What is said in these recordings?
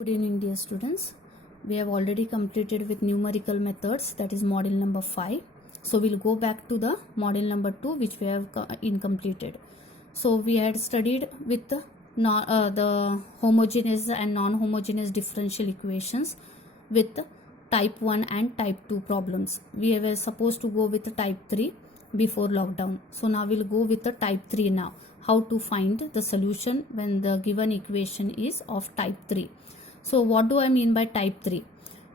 Good evening, dear students. We have already completed with numerical methods, that is model number 5. So we'll go back to the model number 2 which we have incompleted. So we had studied with the homogeneous and non-homogeneous differential equations with type 1 and type 2 problems. We were supposed to go with the type 3 before lockdown. So now we'll go with the type 3 now. How to find the solution when the given equation is of type 3. So what do I mean by type 3?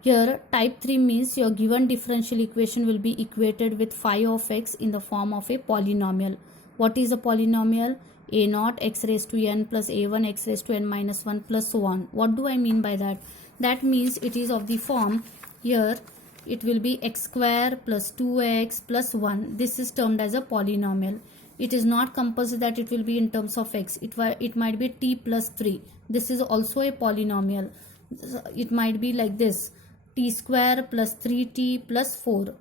Here type 3 means your given differential equation will be equated with phi of x in the form of a polynomial. What is a polynomial? A naught x raised to n plus a1 x raised to n minus 1 plus so on. What do I mean by that? That means it is of the form, here it will be x square plus 2x plus 1. This is termed as a polynomial. It is not compulsory that it will be in terms of x. It might be t plus 3. This is also a polynomial. It might be like this, t square plus 3t plus 4.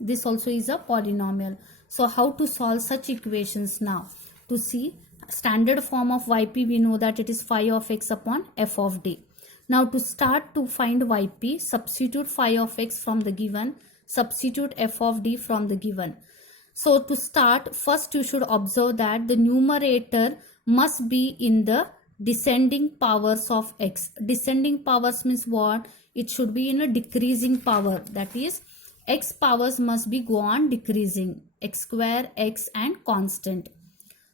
This also is a polynomial. So how to solve such equations now? To see standard form of yp, we know that it is phi of x upon f of d. Now to start to find yp, substitute phi of x from the given, substitute f of d from the given. So to start, first you should observe that the numerator must be in the descending powers of x. Descending powers means what? It should be in a decreasing power. That is, x powers must be go on decreasing. X square, x and constant.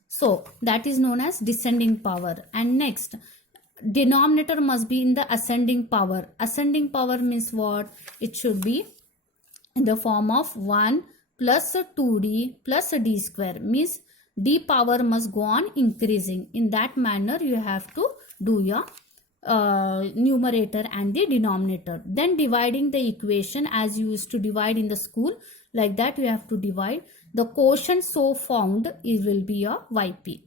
So that is known as descending power. And next, denominator must be in the ascending power. Ascending power means what? It should be in the form of 1 plus 2d plus d square, means d power must go on increasing. In that manner you have to do your numerator and the denominator. Then dividing the equation as you used to divide in the school, like that you have to divide. The quotient so found, it will be your yp.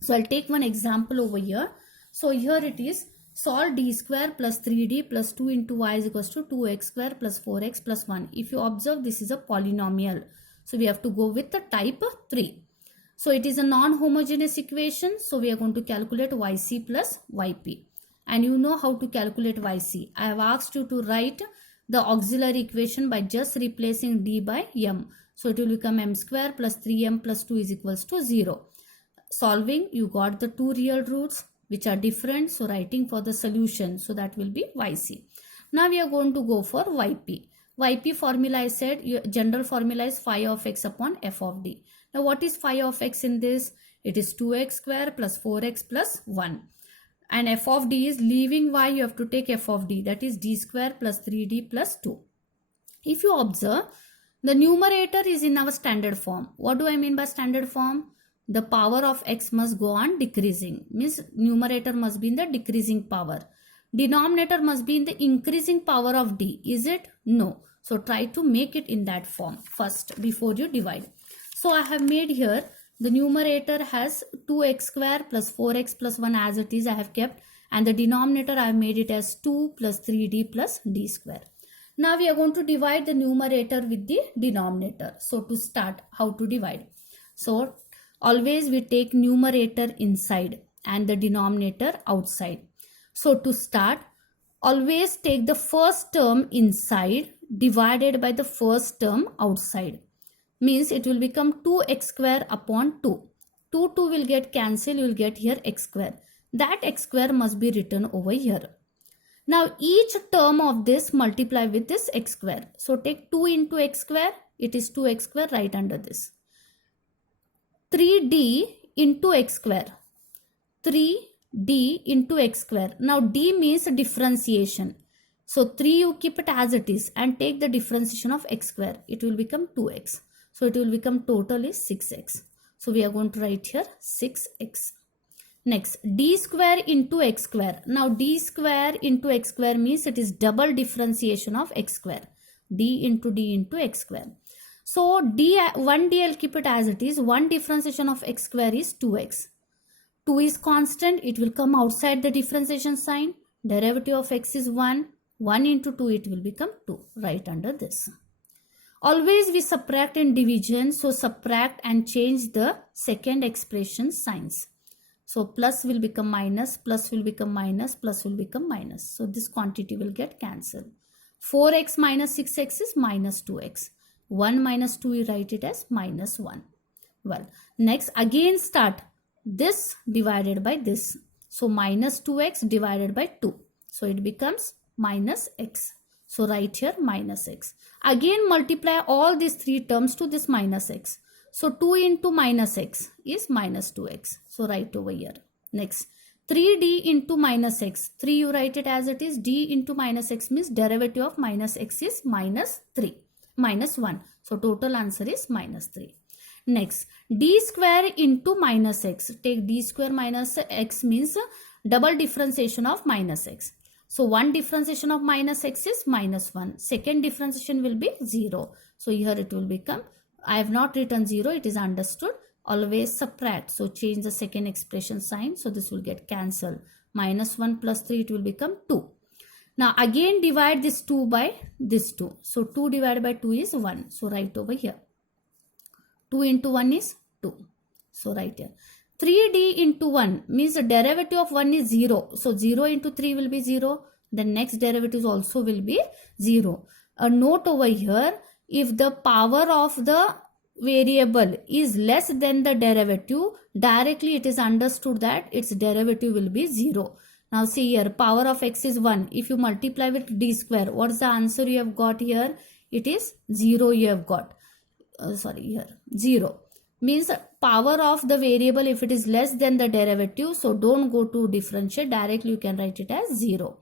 So I'll take one example over here. So here it is, solve d square plus 3d plus 2 into y is equals to 2x square plus 4x plus 1. If you observe, this is a polynomial. So we have to go with the type 3. So it is a non-homogeneous equation. So we are going to calculate yc plus yp. And you know how to calculate yc. I have asked you to write the auxiliary equation by just replacing d by m. So it will become m square plus 3m plus 2 is equals to 0. Solving, you got the two real roots which are different, so writing for the solution, so that will be yc. Now we are going to go for yp. Yp formula, I said, general formula is phi of x upon f of d. Now what is phi of x in this? It is 2x square plus 4x plus 1. And f of d is, leaving y you have to take f of d, that is d square plus 3d plus 2. If you observe, the numerator is in our standard form. What do I mean by standard form? The power of x must go on decreasing, means numerator must be in the decreasing power. Denominator must be in the increasing power of d. Is it? No. So try to make it in that form first before you divide. So I have made here, the numerator has 2x square plus 4x plus 1 as it is, I have kept, and the denominator I have made it as 2 plus 3d plus d square. Now we are going to divide the numerator with the denominator. So to start, how to divide? So always we take numerator inside and the denominator outside. So to start, always take the first term inside divided by the first term outside. Means it will become 2x square upon 2. 2 will get cancelled, you will get here x square. That x square must be written over here. Now each term of this multiply with this x square. So take 2 into x square, it is 2x square right under this. 3d into x square. 3d into x square. Now d means differentiation. So 3 you keep it as it is and take the differentiation of x square. It will become 2x. So it will become total is 6x. So we are going to write here 6x. Next, d square into x square. Now d square into x square means it is double differentiation of x square. d into x square. So d I'll keep it as it is. 1 differentiation of x square is 2x. 2 is constant. It will come outside the differentiation sign. Derivative of x is 1. 1 into 2 it will become 2 right under this. Always we subtract in division. So subtract and change the second expression signs. So plus will become minus, plus will become minus, plus will become minus. So this quantity will get cancelled. 4x minus 6x is minus 2x. 1 minus 2, you write it as minus 1. Well, next again start this divided by this. So minus 2x divided by 2. So it becomes minus x. So write here minus x. Again multiply all these three terms to this minus x. So 2 into minus x is minus 2x. So write over here. Next 3d into minus x. 3 you write it as it is. D into minus x means derivative of minus x is minus 3. Minus 1. So total answer is minus 3. Next, d square into minus x. Take d square minus x means double differentiation of minus x. So one differentiation of minus x is minus 1. Second differentiation will be 0. So here it will become, I have not written 0, it is understood. Always subtract. So change the second expression sign. So this will get cancelled. Minus 1 plus 3, it will become 2. Now again divide this 2 by this 2. So 2 divided by 2 is 1. So write over here. 2 into 1 is 2. So write here. 3d into 1 means the derivative of 1 is 0. So 0 into 3 will be 0. The next derivative also will be 0. A note over here, if the power of the variable is less than the derivative, directly it is understood that its derivative will be 0. Now see here, power of x is 1. If you multiply with d square, what is the answer you have got here? It is 0 you have got. Here 0 means power of the variable if it is less than the derivative, so don't go to differentiate, directly you can write it as 0.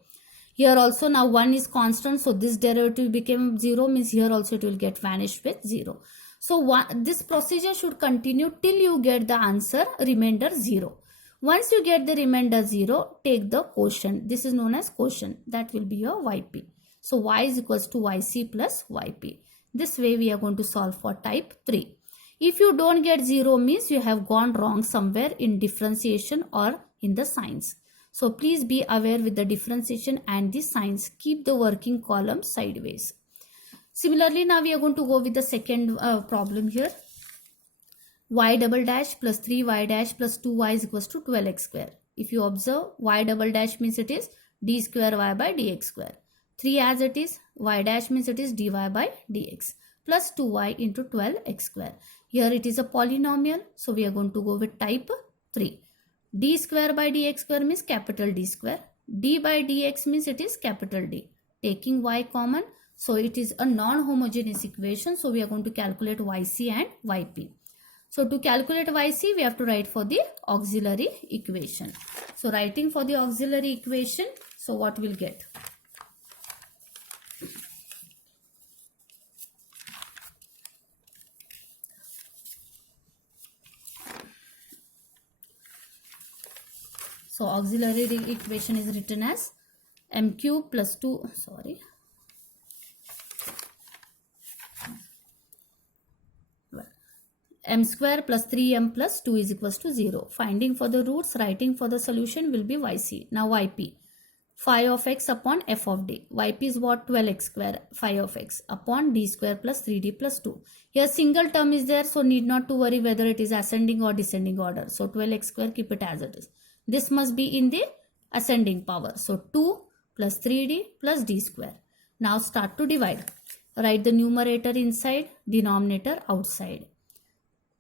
Here also now 1 is constant, so this derivative became 0 means here also it will get vanished with 0. So this procedure should continue till you get the answer remainder 0. Once you get the remainder 0, take the quotient. This is known as quotient. That will be your yp. So y is equals to yc plus yp. This way we are going to solve for type 3. If you don't get 0 means you have gone wrong somewhere in differentiation or in the signs. So please be aware with the differentiation and the signs. Keep the working column sideways. Similarly, now we are going to go with the second problem here. Y double dash plus 3y dash plus 2y is equals to 12x square. If you observe, y double dash means it is d square y by dx square. 3 as it is, y dash means it is dy by dx plus 2y into 12x square. Here it is a polynomial, so we are going to go with type 3. D square by dx square means capital D square. D by dx means it is capital D. Taking y common, so it is a non-homogeneous equation, so we are going to calculate yc and yp. So to calculate yc, we have to write for the auxiliary equation. So writing for the auxiliary equation, so what we'll get? So auxiliary equation is written as m cube plus 2, m square plus 3m plus 2 is equals to 0. Finding for the roots, writing for the solution will be yc. Now yp, phi of x upon f of d. Yp is what? 12x square phi of x upon d square plus 3d plus 2. Here single term is there, so need not to worry whether it is ascending or descending order. So 12x square, keep it as it is. This must be in the ascending power. So 2 plus 3d plus d square. Now start to divide. Write the numerator inside, denominator outside.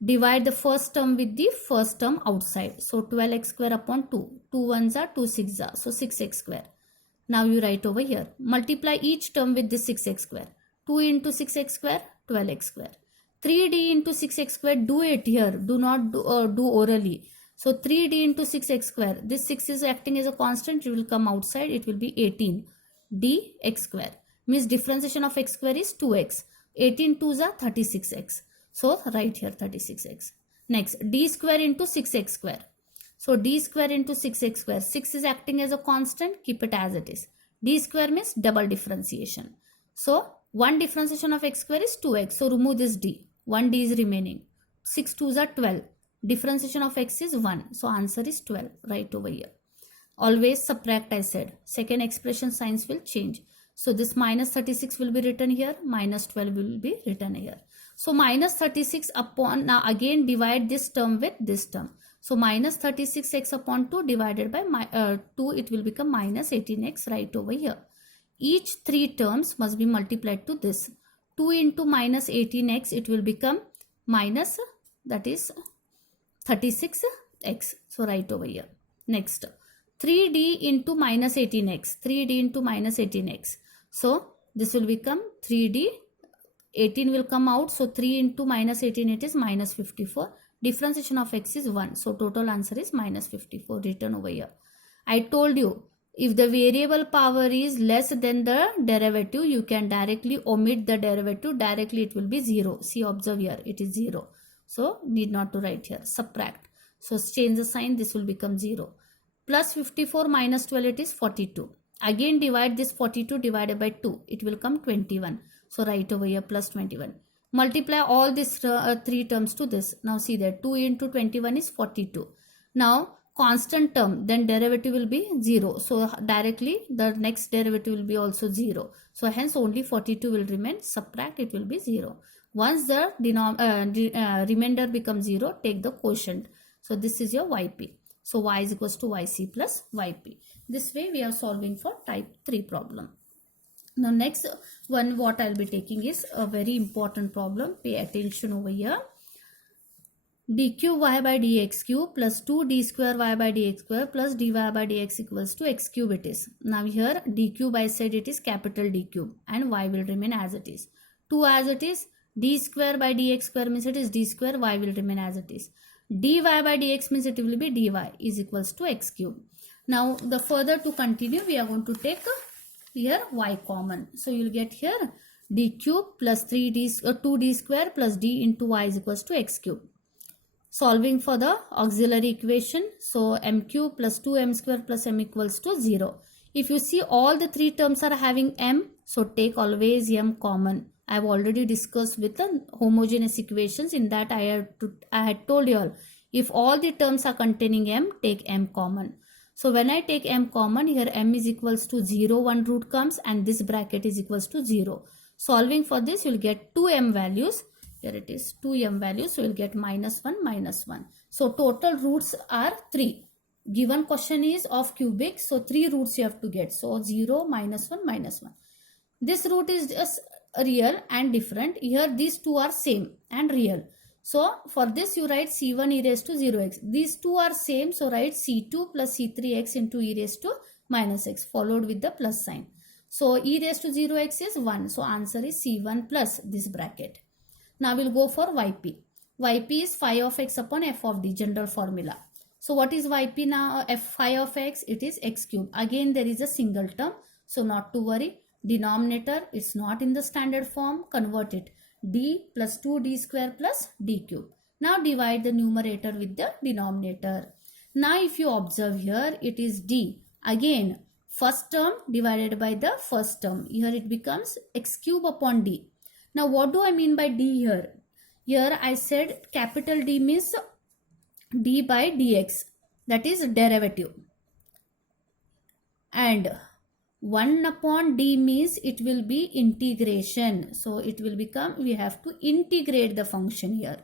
Divide the first term with the first term outside. So 12x square upon 2. 2 1s are 2 6s are. So 6x square. Now you write over here. Multiply each term with the 6x square. 2 into 6x square, 12x square. 3d into 6x square, do it here. Do not do orally. So 3d into 6x square. This 6 is acting as a constant. It will come outside. It will be 18 dx square. Means differentiation of x square is 2x. 18 2s are 36x. So write here 36x. Next, d square into 6x square. So d square into 6x square. 6 is acting as a constant. Keep it as it is. D square means double differentiation. So one differentiation of x square is 2x. So remove this d. 1 d is remaining. 6 2s are 12. Differentiation of x is 1. So answer is 12. Right over here. Always subtract, I said. Second expression signs will change. So this minus 36 will be written here. Minus 12 will be written here. So minus 36 upon, now again divide this term with this term. So minus 36x upon 2 divided by 2, it will become minus 18x right over here. Each 3 terms must be multiplied to this. 2 into minus 18x, it will become minus, that is 36x. So right over here. Next, 3d into minus 18x. 3d into minus 18x. So this will become 3d. 18 will come out. So 3 into minus 18, it is minus 54. Differentiation of x is 1. So total answer is minus 54 written over here. I told you, if the variable power is less than the derivative, you can directly omit the derivative. Directly it will be 0. See, observe here, it is 0. So need not to write here. Subtract. So change the sign, this will become 0. Plus 54 minus 12, it is 42. Again divide this 42 divided by 2. It will come 21. So write over here plus 21. Multiply all these 3 terms to this. Now see that 2 into 21 is 42. Now constant term, then derivative will be 0. So directly the next derivative will be also 0. So hence only 42 will remain. Subtract, it will be 0. Once the remainder becomes 0, take the quotient. So this is your yp. So y is equals to yc plus yp. This way we are solving for type 3 problem. Now next one what I will be taking is a very important problem. Pay attention over here. d cube y by dx cube plus 2d square y by dx square plus dy by dx equals to x cube it is. Now here d cube I said it is capital D cube and y will remain as it is. 2 as it is. D square by dx square means it is d square, y will remain as it is. dy by dx means it will be dy is equals to x cube. Now the further to continue we are going to take here y common. So you will get here d cube plus 2d square plus d into y is equals to x cube. Solving for the auxiliary equation. So m cube plus 2m square plus m equals to 0. If you see all the 3 terms are having m, so take always m common. I have already discussed with the homogeneous equations. In that I had told you all, if all the terms are containing m, take m common. So when I take m common, here m is equals to 0, one root comes and this bracket is equals to 0. Solving for this, you will get 2m values. Here it is 2m values. So you will get minus 1, minus 1. So total roots are 3. Given question is of cubic. So 3 roots you have to get. So 0, minus 1, minus 1. This root is just real and different. Here these two are same and real. So for this you write c1 e raised to 0x. These two are same. So write c2 plus c3x into e raised to minus x followed with the plus sign. So e raised to 0x is 1. So answer is c1 plus this bracket. Now we'll go for yp. Yp is phi of x upon f of d, general formula. So what is yp now? Phi of x, it is x cube. Again there is a single term. So not to worry. Denominator, it's not in the standard form. Convert it. D plus 2d square plus d cube. Now divide the numerator with the denominator. Now if you observe here, it is d. Again, first term divided by the first term. Here it becomes x cube upon d. Now what do I mean by d here? Here I said capital D means d by dx. That is derivative. And 1 upon d means it will be integration. So it will become, we have to integrate the function here.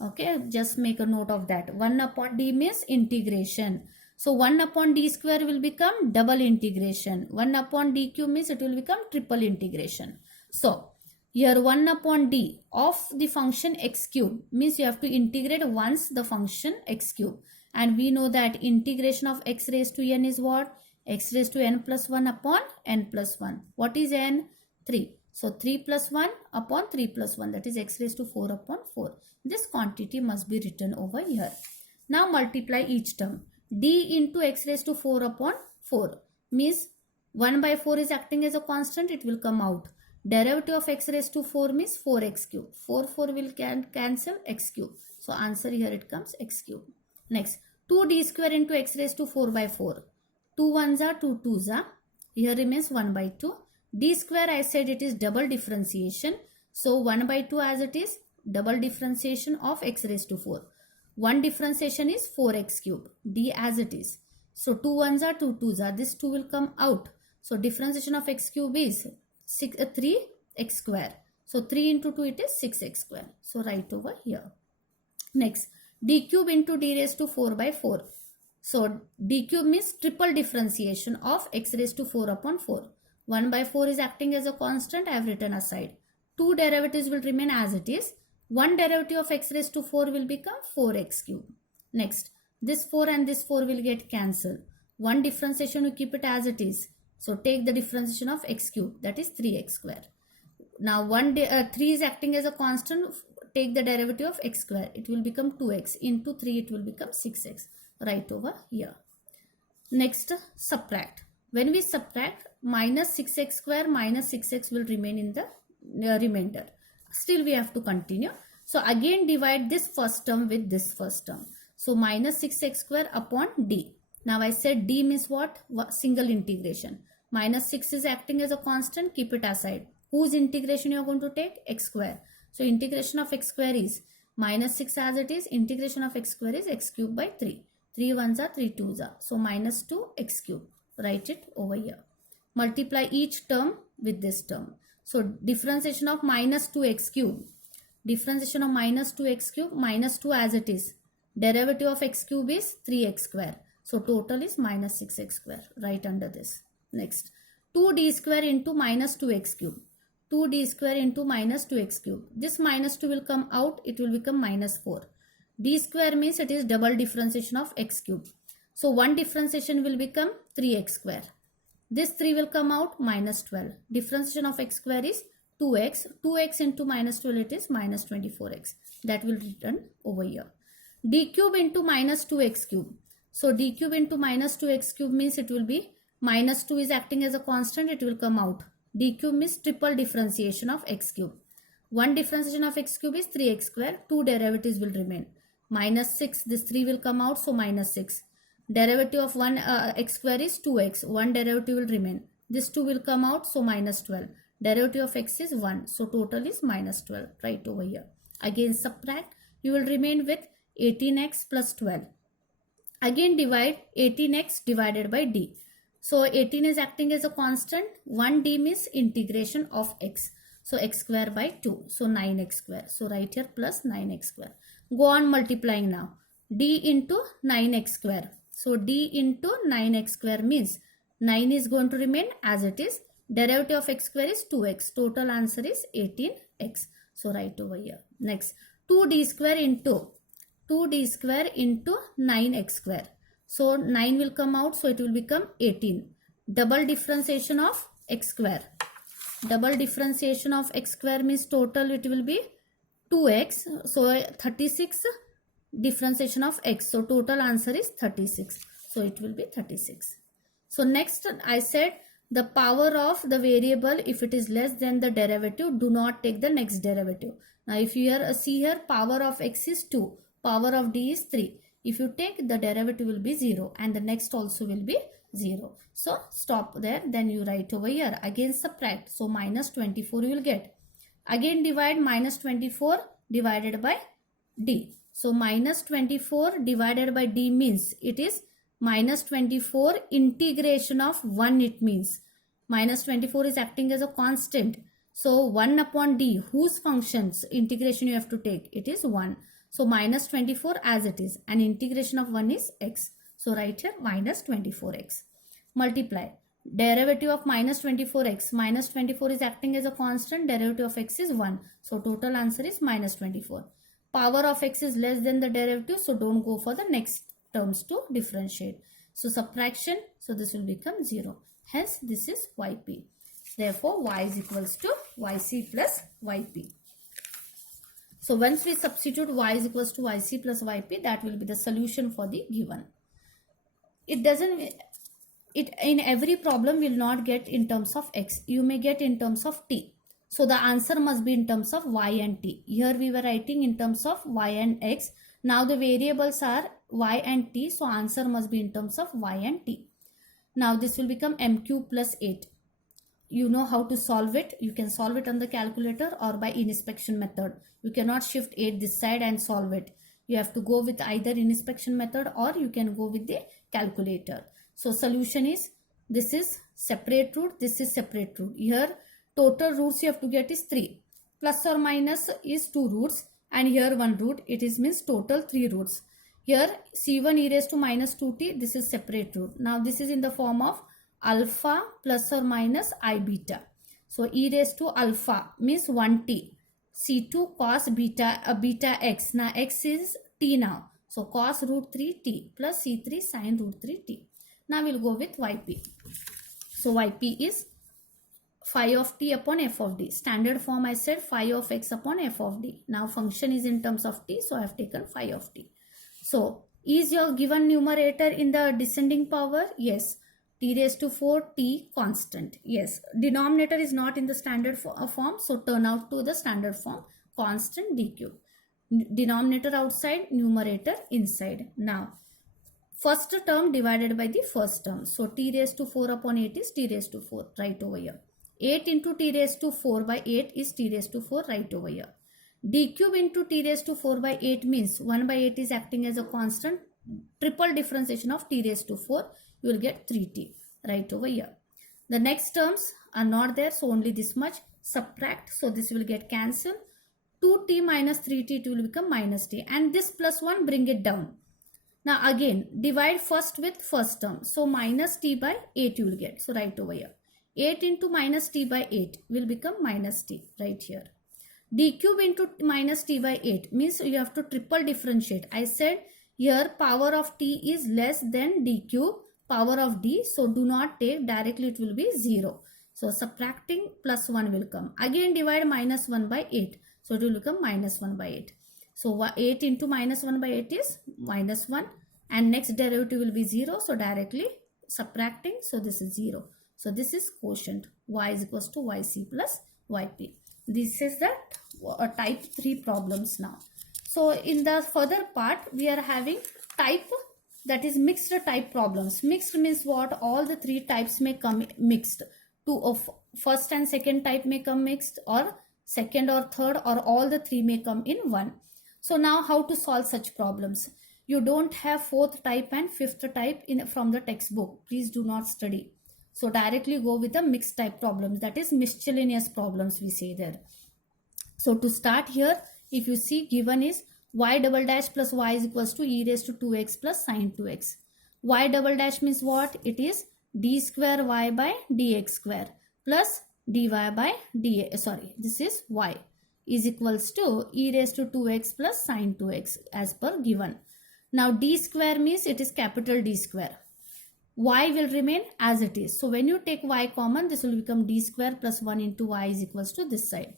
Okay, just make a note of that. 1 upon d means integration. So 1 upon d square will become double integration. 1 upon d cube means it will become triple integration. So here 1 upon d of the function x cube means you have to integrate once the function x cube. And we know that integration of x raised to n is what? X raised to n plus 1 upon n plus 1. What is n? 3. So 3 plus 1 upon 3 plus 1, that is x raised to 4 upon 4. This quantity must be written over here. Now multiply each term. D into x raised to 4 upon 4 means 1 by 4 is acting as a constant, it will come out. Derivative of x raised to 4 means 4x cube. 4 will cancel x cube. So answer here it comes x cube. Next 2d square into x raised to 4 by 4. 2 ones are 2 twos are. Here remains 1 by 2. D square I said it is double differentiation. So 1 by 2 as it is double differentiation of x raised to 4. 1 differentiation is 4x cube. D as it is. So 2 ones are 2 twos are. This 2 will come out. So differentiation of x cube is 3x square. So 3 into 2 it is 6x square. So write over here. Next d cube into d raised to 4 by 4. So d cube means triple differentiation of x raised to 4 upon 4. 1 by 4 is acting as a constant. I have written aside. Two derivatives will remain as it is. One derivative of x raised to 4 will become 4x cube. Next, this 4 and this 4 will get cancelled. One differentiation we keep it as it is. So take the differentiation of x cube, that is 3x square. Now 3 is acting as a constant. Take the derivative of x square. It will become 2x. Into 3 it will become 6x. Right over here. Next, subtract. When we subtract, minus 6x square minus 6x will remain in the remainder. Still we have to continue. So again divide this first term with this first term. So minus 6x square upon d. Now I said d means what? Single integration. Minus 6 is acting as a constant. Keep it aside. Whose integration you are going to take? X square. So integration of x square is minus 6 as it is. Integration of x square is x cube by 3. 3 ones are 3 twos are. So minus 2 x cube. Write it over here. Multiply each term with this term. So differentiation of minus 2x cube. Differentiation of minus 2x cube, minus 2 as it is. Derivative of x cube is 3x square. So total is minus 6x square. Right under this. Next, 2d square into minus 2x cube. 2d square into minus 2x cube. This minus 2 will come out. It will become minus 4. D square means it is double differentiation of x cube. So one differentiation will become 3x square. This 3 will come out, minus 12. Differentiation of x square is 2x. 2x into minus 12 it is minus 24x. That will return over here. D cube into minus 2x cube. So d cube into minus 2x cube means it will be minus 2 is acting as a constant. It will come out. D cube means triple differentiation of x cube. One differentiation of x cube is 3x square. Two derivatives will remain. Minus 6. This 3 will come out. So minus 6. Derivative of x square is 2x. One derivative will remain. This 2 will come out. So minus 12. Derivative of x is 1. So total is minus 12. Right over here. Again subtract. You will remain with 18x plus 12. Again divide 18x divided by d. So 18 is acting as a constant. 1d means integration of x. So x square by 2. So 9x square. So write here plus 9x square. Go on multiplying now. D into 9x square. So d into 9x square means 9 is going to remain as it is. Derivative of x square is 2x. Total answer is 18x. So write over here. Next, 2d square into 9x square. So 9 will come out. So it will become 18. Double differentiation of x square. Double differentiation of x square means total it will be 2x. So 36 differentiation of x. So total answer is 36. So it will be 36. So next I said the power of the variable, if it is less than the derivative, do not take the next derivative. Now if you see here, power of x is 2. Power of d is 3. If you take, the derivative will be 0 and the next also will be 0. So stop there. Then you write over here. Again subtract. So minus 24 you will get. Again divide minus 24 divided by d. So minus 24 divided by d means it is minus 24 integration of 1 it means. Minus 24 is acting as a constant. So 1 upon d, whose functions integration you have to take? It is 1. So minus 24 as it is, and integration of 1 is x. So write here minus 24x. Multiply. Derivative of minus 24x. Minus 24 is acting as a constant. Derivative of x is 1. So total answer is minus 24. Power of x is less than the derivative. So don't go for the next terms to differentiate. So subtraction. So this will become 0. Hence this is yp. Therefore y is equals to yc plus yp. So once we substitute y is equals to yc plus yp, that will be the solution for the given. In every problem will not get in terms of x. You may get in terms of t. So the answer must be in terms of y and t. Here we were writing in terms of y and x. Now the variables are y and t. So answer must be in terms of y and t. Now this will become m cube plus 8. You know how to solve it. You can solve it on the calculator or by inspection method. You cannot shift 8 this side and solve it. You have to go with either inspection method or you can go with the calculator. So solution is, this is separate root, this is separate root. Here total roots you have to get is 3. Plus or minus is 2 roots and here 1 root. It is means total 3 roots. Here c1 e raised to minus 2t, this is separate root. Now this is in the form of alpha plus or minus I beta. So e raised to alpha means 1t. C2 cos beta beta x. Now x is t now. So cos root 3t plus c3 sin root 3t. Now we'll go with yp. So yp is phi of t upon f of d. Standard form I said phi of x upon f of d. Now function is in terms of t, so I have taken phi of t. So is your given numerator in the descending power? Yes. T raised to 4t constant. Yes. Denominator is not in the standard form, so turn out to the standard form constant d cube. Denominator outside, numerator inside. Now first term divided by the first term. So t raised to 4 upon 8 is t raised to 4 right over here. 8 into t raised to 4 by 8 is t raised to 4 right over here. D cube into t raised to 4 by 8 means 1 by 8 is acting as a constant. Triple differentiation of t raised to 4, you will get 3t right over here. The next terms are not there, so only this much. Subtract, so this will get cancelled. 2t minus 3t, it will become minus t, and this plus 1 bring it down. Now again divide first with first term, so minus t by 8 you will get, so right over here. 8 into minus t by 8 will become minus t right here. D cube into minus t by 8 means you have to triple differentiate. I said here power of t is less than d cube power of d, so do not take directly, it will be 0. So subtracting plus 1 will come. Again divide minus 1 by 8, so it will become minus 1 by 8. So 8 into minus 1 by 8 is minus 1, and next derivative will be 0, so directly subtracting, so this is 0. So this is quotient, y is equals to yc plus yp. This is the type 3 problems now. So in the further part, we are having type, that is mixed type problems. Mixed means what? All the 3 types may come mixed. Two of first and second type may come mixed, or second or third, or all the 3 may come in one. So now how to solve such problems? You don't have 4th type and 5th type from the textbook. Please do not study. So directly go with the mixed type problems, that is miscellaneous problems we say there. So to start here, if you see given is y double dash plus y is equals to e raised to 2x plus sine 2x. Y double dash means what? It is d square y by dx square plus dy by dx, sorry, this is y is equals to e raised to 2x plus sine 2x as per given. Now d square means it is capital D square. Y will remain as it is. So when you take y common, this will become d square plus 1 into y is equals to this side.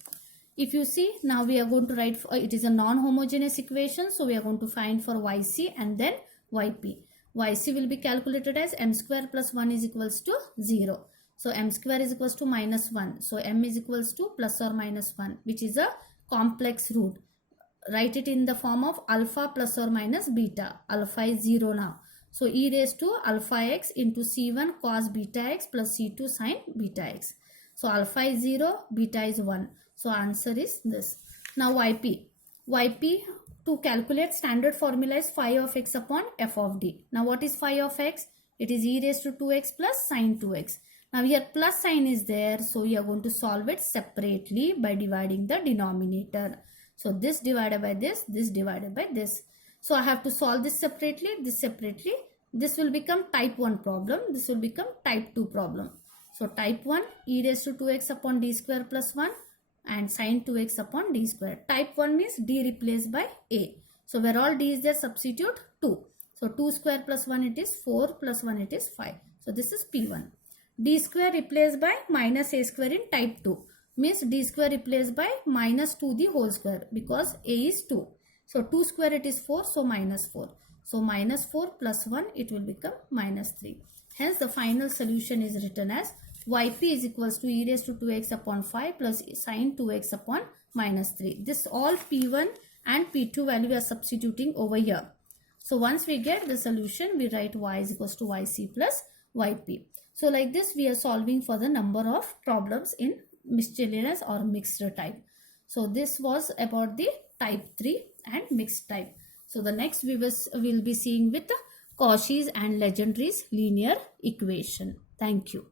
If you see, now we are going to write, it is a non-homogeneous equation, so we are going to find for yc and then yp. Yc will be calculated as m square plus 1 is equals to 0. So m square is equals to minus 1. So m is equals to plus or minus 1, which is a complex root. Write it in the form of alpha plus or minus beta. Alpha is 0 now. So e raised to alpha x into c1 cos beta x plus c2 sin beta x. So alpha is 0, beta is 1. So answer is this. Now yp. Yp, to calculate standard formula is phi of x upon f of d. Now what is phi of x? It is e raised to 2x plus sin 2x. Now here plus sign is there, so we are going to solve it separately by dividing the denominator. So this divided by this divided by this. So I have to solve this separately, this separately. This will become type 1 problem. This will become type 2 problem. So type 1, e raised to 2x upon d square plus 1 and sin 2x upon d square. Type 1 means d replaced by a. So where all d is there, substitute 2. So 2 square plus 1 it is 4 plus 1 it is 5. So this is P1. D square replaced by minus a square in type 2. Means d square replaced by minus 2 the whole square, because a is 2. So 2 square it is 4, so minus 4. So minus 4 plus 1 it will become minus 3. Hence the final solution is written as yp is equals to e raised to 2x upon 5 plus sin 2x upon minus 3. This all P1 and P2 value are substituting over here. So once we get the solution, we write y is equals to yc plus yp. So like this we are solving for the number of problems in miscellaneous or mixed type. So this was about the type 3 and mixed type. So the next we will be seeing with the Cauchy's and Legendre's linear equation. Thank you.